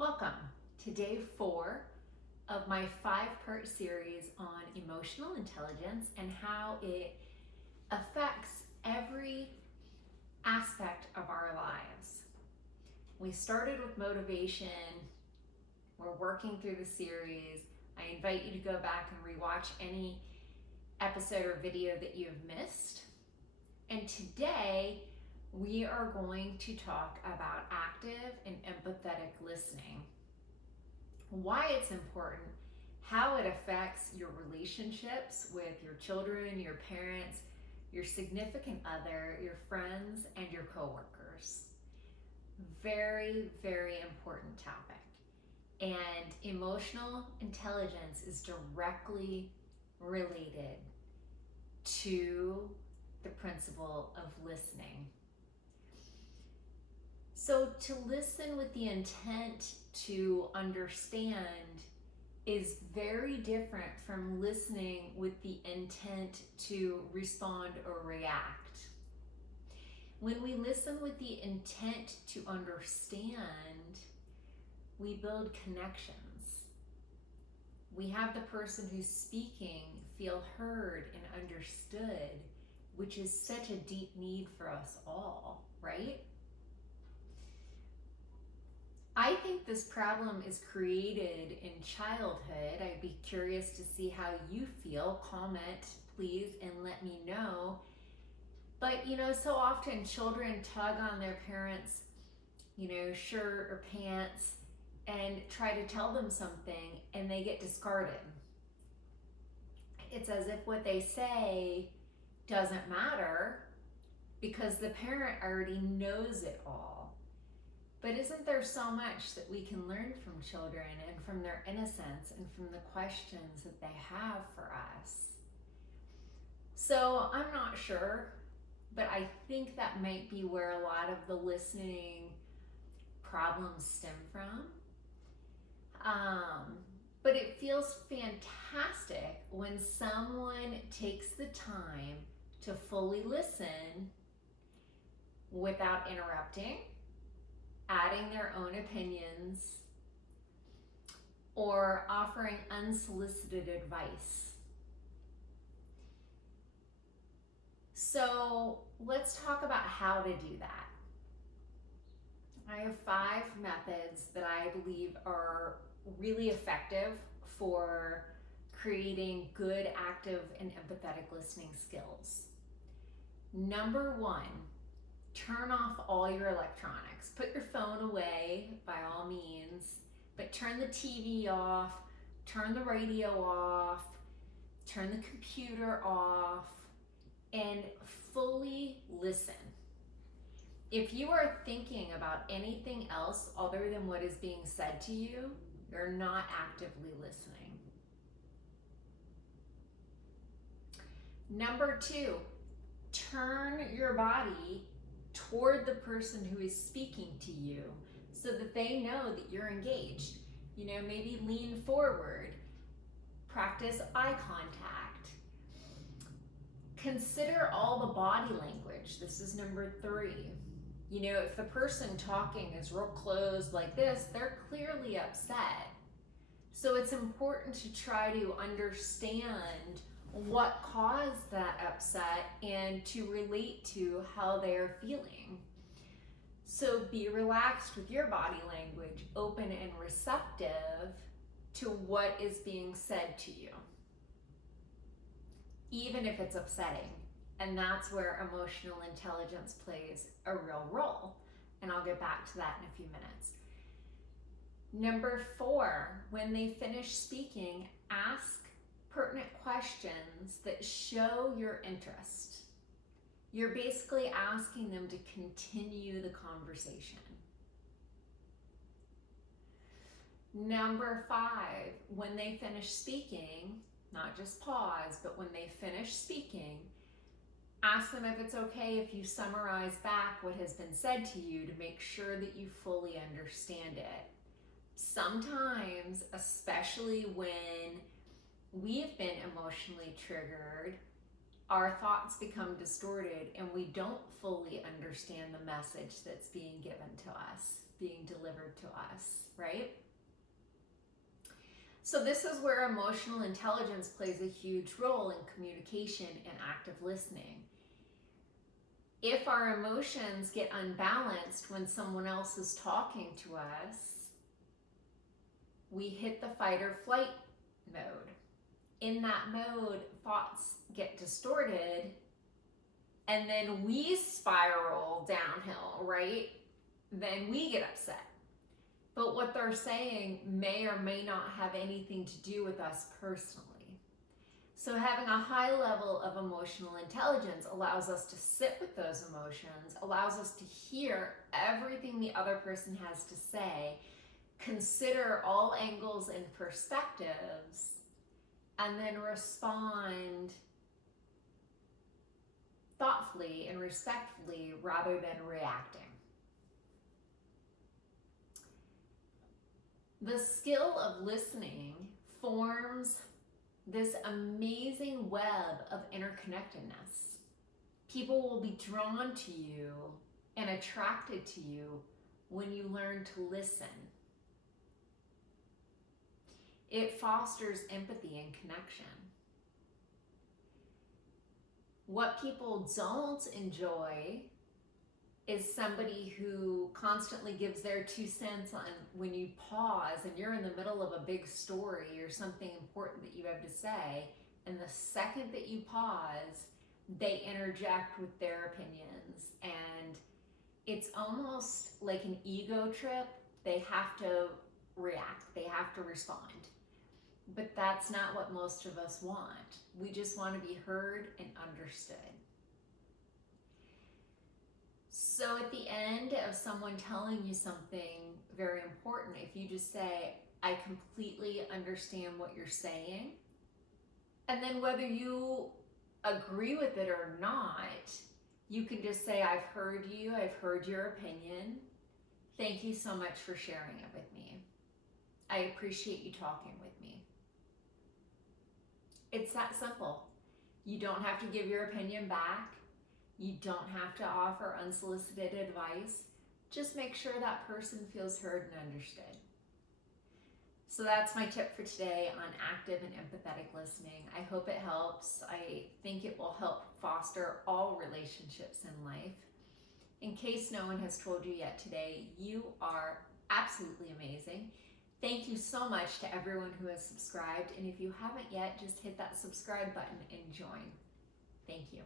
Welcome to day 4 of my 5-part series on emotional intelligence and how it affects every aspect of our lives. We started with motivation. We're working through the series. I invite you to go back and rewatch any episode or video that you have missed. And today, we are going to talk about active and empathetic listening, why it's important, how it affects your relationships with your children, your parents, your significant other, your friends, and your coworkers. Very, very important topic. And emotional intelligence is directly related to the principle of listening. So to listen with the intent to understand is very different from listening with the intent to respond or react. When we listen with the intent to understand, we build connections. We have the person who's speaking feel heard and understood, which is such a deep need for us all, right? I think this problem is created in childhood. I'd be curious to see how you feel. Comment, please, and let me know. But, so often children tug on their parents', shirt or pants and try to tell them something, and they get discarded. It's as if what they say doesn't matter because the parent already knows it all. But isn't there so much that we can learn from children and from their innocence and from the questions that they have for us? So I'm not sure, but I think that might be where a lot of the listening problems stem from. But it feels fantastic when someone takes the time to fully listen without interrupting, adding their own opinions, or offering unsolicited advice. So let's talk about how to do that. I have 5 methods that I believe are really effective for creating good, active, and empathetic listening skills. Number 1, turn off all your electronics. Put your phone away by all means, but turn the TV off, turn the radio off, turn the computer off, and fully listen. If you are thinking about anything else other than what is being said to you, you're not actively listening. Number 2, turn your body toward the person who is speaking to you so that they know that you're engaged. Maybe lean forward, practice eye contact. Consider all the body language. This is number 3. If the person talking is real closed like this, they're clearly upset. So it's important to try to understand what caused that upset and to relate to how they're feeling. So be relaxed with your body language, open and receptive to what is being said to you, even if it's upsetting. And that's where emotional intelligence plays a real role. And I'll get back to that in a few minutes. Number 4, when they finish speaking, ask pertinent questions that show your interest. You're basically asking them to continue the conversation. Number 5, when they finish speaking, not just pause, but when they finish speaking, ask them if it's okay if you summarize back what has been said to you to make sure that you fully understand it. Sometimes, especially when we've been emotionally triggered, our thoughts become distorted and we don't fully understand the message that's being given to us being delivered to us, right? So this is where emotional intelligence plays a huge role in communication and active listening. If our emotions get unbalanced when someone else is talking to us, we hit the fight or flight mode. In that mode, thoughts get distorted, and then we spiral downhill, right? Then we get upset. But what they're saying may or may not have anything to do with us personally. So having a high level of emotional intelligence allows us to sit with those emotions, allows us to hear everything the other person has to say, consider all angles and perspectives, and then respond thoughtfully and respectfully rather than reacting. The skill of listening forms this amazing web of interconnectedness. People will be drawn to you and attracted to you when you learn to listen. It fosters empathy and connection. What people don't enjoy is somebody who constantly gives their 2 cents on when you pause and you're in the middle of a big story or something important that you have to say, and the second that you pause, they interject with their opinions, and it's almost like an ego trip. They have to react, they have to respond. But that's not what most of us want. We just want to be heard and understood. So at the end of someone telling you something very important, if you just say, I completely understand what you're saying, and then whether you agree with it or not, you can just say, I've heard you, I've heard your opinion. Thank you so much for sharing it with me. I appreciate you talking with me. It's that simple. You don't have to give your opinion back. You don't have to offer unsolicited advice. Just make sure that person feels heard and understood. So that's my tip for today on active and empathetic listening. I hope it helps. I think it will help foster all relationships in life. In case no one has told you yet today, you are absolutely amazing. Thank you so much to everyone who has subscribed. And if you haven't yet, just hit that subscribe button and join. Thank you.